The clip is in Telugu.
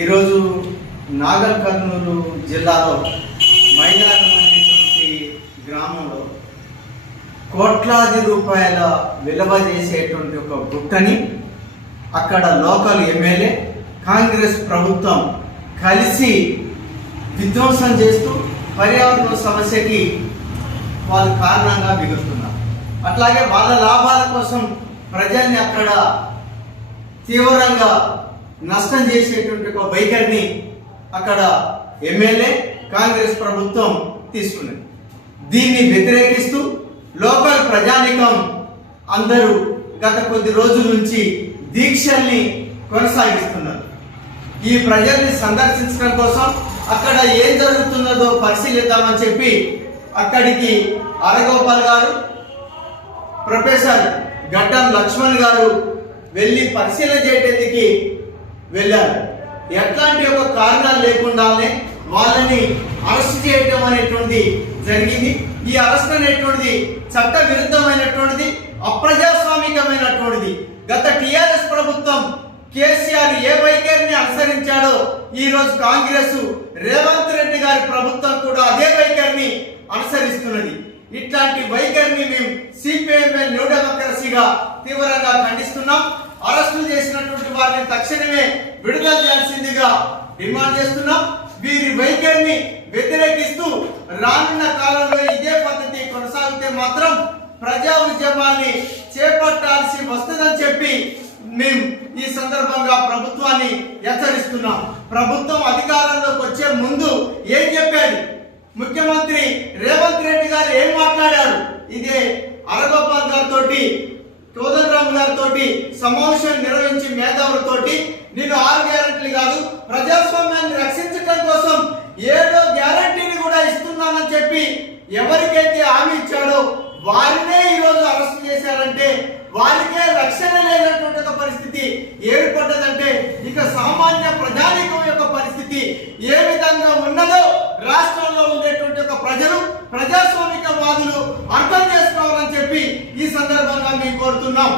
ఈరోజు నాగర్ కర్నూలు జిల్లాలో మైదానం అనేటువంటి గ్రామంలో కోట్లాది రూపాయల విలువ చేసేటువంటి ఒక గుట్టని అక్కడ లోకల్ ఎమ్మెల్యే కాంగ్రెస్ ప్రభుత్వం కలిసి విధ్వంసం చేస్తూ పర్యావరణ సమస్యకి వాళ్ళు కారణంగా మిగులుతున్నారు. అట్లాగే వాళ్ళ లాభాల కోసం ప్రజల్ని అక్కడ తీవ్రంగా నష్టం చేసేటువంటి ఒక బైకర్ని అక్కడ ఎమ్మెల్యే కాంగ్రెస్ ప్రభుత్వం తీసుకున్నది. దీన్ని వ్యతిరేకిస్తూ లోకల్ ప్రజానికం అందరూ గత కొద్ది రోజుల నుంచి దీక్షల్ని కొనసాగిస్తున్నారు. ఈ ప్రజల్ని సందర్శించడం కోసం అక్కడ ఏం జరుగుతున్నదో పరిశీలిద్దామని చెప్పి అక్కడికి అరగోపాల్ గారు ప్రొఫెసర్ గడ్డం లక్ష్మణ్ గారు వెళ్ళి పరిశీలన చేయడానికి వెళ్ళారు. ఎట్లాంటి ఒక కారణాలు లేకుండానే వాళ్ళని అరెస్ట్ చేయడం అనేటువంటిది జరిగింది. ఈ అరెస్ట్ అనేటువంటిది చట్ట విరుద్ధమైనటువంటిది అప్రజాస్వామికమైనటువంటిది. గత టిఆర్ఎస్ ప్రభుత్వం కేసీఆర్ ఏ వైఖరిని అనుసరించాడో ఈ రోజు కాంగ్రెస్ రేవంత్ రెడ్డి గారి ప్రభుత్వం కూడా అదే వైఖరిని అనుసరిస్తున్నది. ఇట్లాంటి వైఖరిని మేము సిపిఎంఎల్ న్యూ డెమోక్రసీగా తీవ్రంగా ఖండిస్తున్నాం. అరెస్టులు చేసినటువంటి వారిని తక్షణమే విడుదల చేయాల్సిందిగా డిమాండ్ చేస్తున్నాం. వీరి వైఖరిని వ్యతిరేకిస్తూ రానున్న కాలంలో ఇదే పద్ధతి కొనసాగితే మాత్రం ప్రజా ఉద్యమాన్ని చేపట్టాల్సి వస్తుందని చెప్పి మేము ఈ సందర్భంగా ప్రభుత్వాన్ని హెచ్చరిస్తున్నాం. ప్రభుత్వం అధికారంలోకి వచ్చే ముందు ఏం చెప్పాడు ముఖ్యమంత్రి రేవంత్ రెడ్డి గారు ఏం మాట్లాడారు? ఇదే అరగోపాల్ గారితో గారితో సమావేశం నిర్వహించి మేధావులతోటి నేను ఆరు గ్యారంటీలు కాదు ప్రజాస్వామ్యాన్ని రక్షించడం కోసం ఏడో గ్యారంటీని కూడా ఇస్తున్నానని చెప్పి ఎవరికైతే హామీ ఇచ్చాడో వారినే ఈరోజు అరెస్ట్ చేశారంటే వారికే రక్షణ లేనటువంటి ఒక పరిస్థితి ఏర్పడ్డదంటే ఇక సామాన్య ప్రజానీకం యొక్క పరిస్థితి ఏ విధంగా ఉన్నదో రాష్ట్రంలో ఉండేటువంటి ఒక ప్రజలు ప్రజాస్వామిక వాదులు అర్థం చేసుకోవాలని చెప్పి ఈ సందర్భంగా మేము కోరుతున్నాం.